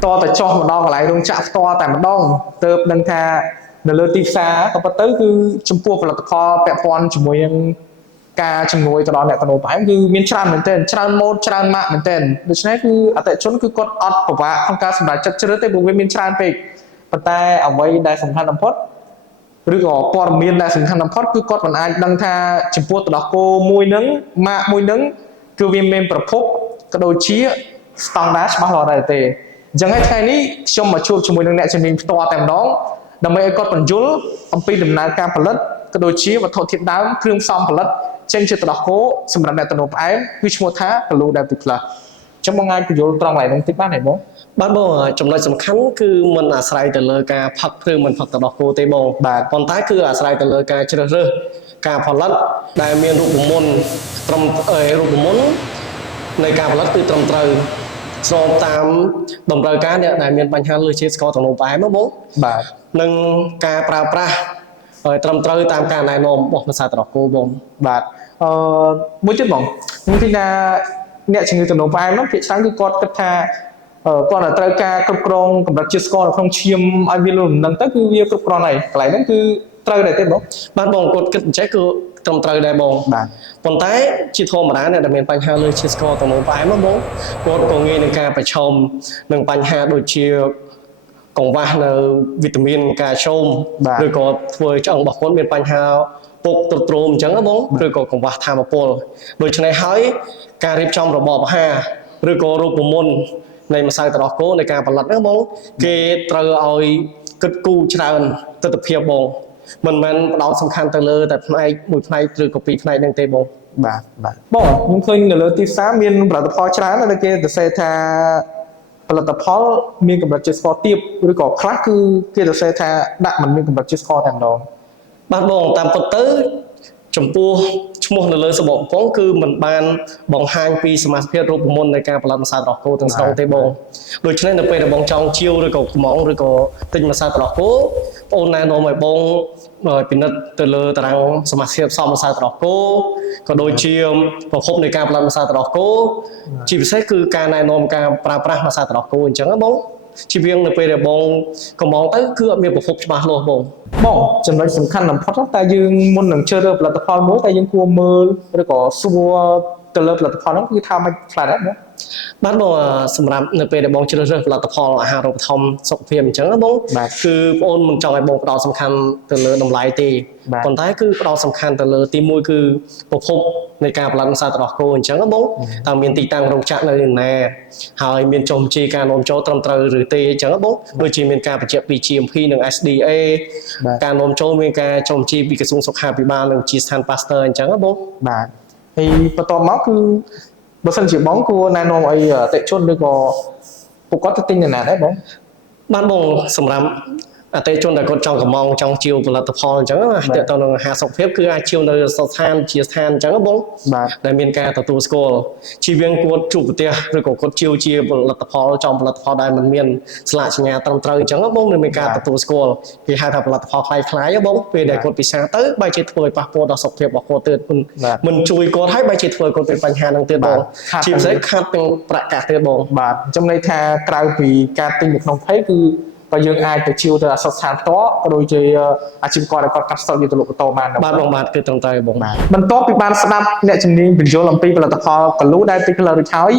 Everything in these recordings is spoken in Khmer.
to tại cho một đo lại luôn chạm to tại một đo từ đằng thà nửa lơ tì xa có bắt tới cứ chấm pua là kho bẹp con chấm môi ca chấm ngồi từ đó lại từ đầu phải cứ miên tràn mình tên tràn mốt tràn mạng mình tênដូច្នេះគឺអតិជនគឺគាត់អត់ពិបាកក្នុងការសម្រេចចិត្តជ្រើសទេព្រោះវាមានច្រើនពេកប៉ុន្តែអ្វីដែលសំខាន់បំផុតឬក៏ព័ត៌មានដែលសំខាន់បំផុតគឺគាត់មិនអាចដឹងថាចំពោះទៅដល់គោមួយនឹងម៉ាកមួយនឹងគឺវាមានប្រភពក៏ដូចជាស្តង់ដារច្បាស់លាស់ដែរទេអញ្ចឹងហើយថ្ងៃនេះខ្ញុំមកជួបជាមួយនឹងអ្នកជំនាញផ្ទាល់តែម្ដងដើម្បីឲ្យគាត់បញ្យល់អំពីដំណើរការផលិតក៏ដូចជាវត្ថុធាតុដើមគ្រឿងផ្សំផលិតចេញជាទឹកដោះគោសម្រាប់អ្នកតំណផ្អែមគឺឈ្មោះថា Blue Diabetes Plus ចឹងបងអាចបញ្យល់ត្រង់ឡើងនឹងតិចបានទេបងបាទបងចំណុចសំខាន់គឺมันអាស្រ័យទៅលើការផឹកព្រឹងមិនផឹកទឹកដោះគោទេបងបាទប៉ុន្តែគឺអាស្រ័យទៅលើការជ្រើសរើសការផលិតដែលមានរូបមន្តត្រឹមរូបមន្តនៃការផលិតគឺត្រឹមត្រូវស្របតាមតម្រូវការអ្នកដែលមានបញ្ហាលើជាតិស្ករក្នុងផ្អែមបងបាទនិងការប្រើប្រាស់ឲ្យត្រឹមត្រូវតាមការណែនាំរបស់ភាសាទឹកដោះគោបងបាទមួយទៀតបងខ្ញុំគិតថាអ្នកជំងឺទំនោរផ្អែមនោះភាគច្រើនគឺគាត់គិតថាគាត់ត្រូវការគ្រប់គ្រងកម្រិតជាតិស្ករនៅក្នុងឈាមឲ្យវាលំនឹងទៅគឺវាគ្រប់គ្រាន់ហើយកន្លែងហ្នឹងគឺត្រូវដែរទេបងបាទបងគាត់គិតអញ្ចឹងគឺត្រឹមត្រូវដែរបងបាទប៉ុន្តែជាធម្មតាអ្នកដែលមានបញ្ហាលើជាតិស្ករទំនោរផ្អែមបងគាត់ក៏ងាយនឹងការប្រឈមនឹងបញ្ហាដូចជាកង្វះនៅវីតាមីនកាល់ស្យូមឬក៏ធ្វើឆ្អឹងរបស់គាត់មានបញ្ហាពុកទ្រុឌទ្រោមអញ្ចឹងណាបងឬក៏កង្វះធម៌ពលដូច្នេះហើយការរៀបចំរបបអាហារឬក៏រូបមន្តនៃម្សៅទឹកដោះគោនៃការផលិតហ្នឹងបងគេត្រូវឲ្យគិតគូរច្រើនទស្សនវិជ្ជាបងមិនមែនផ្ដោតសំខាន់ទៅលើតែផ្នែកមួយផ្នែកឬក៏ពីរផ្នែកហ្នឹងទេបងបាទបងខ្ញុំឃើញនៅលើទីផ្សារមានផលិតផលច្រើនដែលគេសរសេរថាផលិតផលមានកម្រិតជាតិស្ករទាបឬក៏ខ្លះគឺគេសរសេរថាដាក់មិនមានកម្រិតជាតិស្ករតែម្ដងបាទបងតាមពិតទៅចំពោះឈ្មោះនៅលើសំបកកំប៉ុងគឺมันបានបង្ហាញពីសមាសភាពរូបមន្តនៃការផលិតម្សៅទឹកដោះគោទាំងស្រុងទេបងដូច្នេះនៅពេលដែលបងចង់ជាវឬក៏ខ្មងឬក៏ទិញម្សៅទឹកដោះគោបងណែនាំឲ្យបងពិនិត្យទៅលើតារាងសមាសភាពផ្សំម្សៅទឹកដោះគោក៏ដូចជាប្រភពនៃការផលិតម្សៅទឹកដោះគោជាពិសេសគឺការណែនាំការប្រើប្រាស់ម្សៅទឹកដោះគោអញ្ចឹងណាបងជាវាងនៅពេលដែលបងកំងទៅគឺអត់មានប្រភពច្បាស់លាស់បងចំណុចសំខាន់បំផុតតែយើងមុននឹងជ្រើសរើសផលិតផលមួយតែយើងគួរមើលឬក៏សួរទៅលើផលិតផលហ្នឹងគឺថាមិនខ្លាំងទេបាទបងសម្រាប់នៅពេលដែលបងជ្រើសរើសផលិតផលអាហារូបត្ថម្ភសុខភាពអញ្ចឹងណាបងគឺបងអូនមិនចង់ឲ្យបងផ្ដោតសំខាន់ទៅលើតម្លៃទេប៉ុន្តែគឺផ្ដោតសំខាន់ទៅលើទី1គឺប្រភពនៃការផលិតម្សៅទឹកដោះគោអញ្ចឹងណាបងតើមានទីតាំងរោងចក្រនៅណាហើយមានចុះបញ្ជីការនាំចូលត្រឹមត្រូវឬទេអញ្ចឹងណាបងដូចជាមានការបញ្ជាក់ពី GMP និង SDA ការនាំចូលមានការចុះបញ្ជីពីក្រសួងសុខាភិបាលនិងជាស្ថាន Pasteur អញ្ចឹងណាបងបាទហើយបន្ទាប់មកគឺបើសិនជាបងគួរណែនាំឲ្យអតិថិជនឬក៏ពួកគាត់ទៅទិញនៅណាដែរបងបាទបងសម្រាប់អតិថិជនដែលគាត់ចង់កម្មងចង់ជាវផលិតផលអញ្ចឹងណាតើតើនឹងអាហារសុខភាពគឺអាចជាវនៅស្ថានជាស្ថានអញ្ចឹងបងដែលមានការទទួលស្គាល់ជីវៀងគាត់ជួបប្រទេសឬក៏គាត់ជាវជាផលិតផលចំផលិតផលដែលមិនមានស្លាកសញ្ញាត្រឹមត្រូវអញ្ចឹងបងនឹងមានការទទួលស្គាល់គេហៅថាផលិតផលคล้ายៗបងពេលដែលគាត់ពិសាទៅបែរជាធ្វើឲ្យប៉ះពាល់ដល់សុខភាពរបស់គាត់ទៀតមិនជួយគាត់ឲ្យបែរជាធ្វើគាត់មានបញ្ហានឹងទៀតបងជាពិសេសខាត់ទាំងប្រាក់កាសទៀតបងបាទចំន័យថាក្រៅពីការទិញនៅក្នុងផេកគឺបើយើងអាចទៅជាវទៅអសស្ថានផ្ទាល់ក៏ដូចជាអាជីវករដែលគាត់កាត់ស្តុកយកទៅលក់បន្តបានបាទបងបាទគឺត្រឹមត្រូវបងបន្ទាប់ពីបានស្ដាប់អ្នកជំនាញបញ្យល់អំពីផលិតផលកលូដែលពីផ្លូវរួចហើយ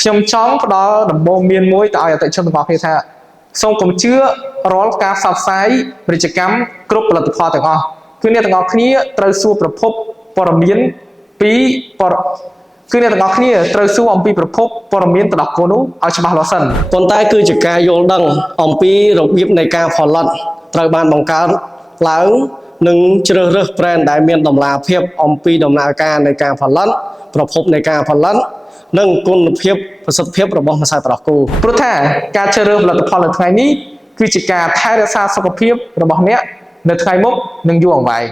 ខ្ញុំចង់ផ្ដល់ដំបូន្មានមួយទៅឲ្យអតិថិជនទាំងអស់គ្នាថាសូមកុំជឿរាល់ការផ្សព្វផ្សាយពាណិជ្ជកម្មគ្រប់ផលិតផលទាំងអស់គឺអ្នកទាំងអស់គ្នាត្រូវសួរប្រភពព័ត៌មានពីគឺអ្នកទាំងអស់គ្នាត្រូវសួរអំពីប្រភពព័ត៌មានទឹកដោះគោនោះឲ្យច្បាស់លាស់សិនប៉ុន្តែគឺជាការយល់ដឹងអំពីរបៀបនៃការផលិតត្រូវបានបង្កើតឡើងនិងជ្រើសរើស brand ដែលមានតម្លាភាពអំពីដំណើរការនៃការផលិតប្រភពនៃការផលិតនិងគុណភាពប្រសិទ្ធភាពរបស់ម្សៅទឹកដោះគោព្រោះថាការជ្រើសរើសផលិតផលនៅថ្ងៃនេះគឺជាការថែរក្សាសុខភាពរបស់អ្នកនៅថ្ងៃមុខនិងយូរអង្វែង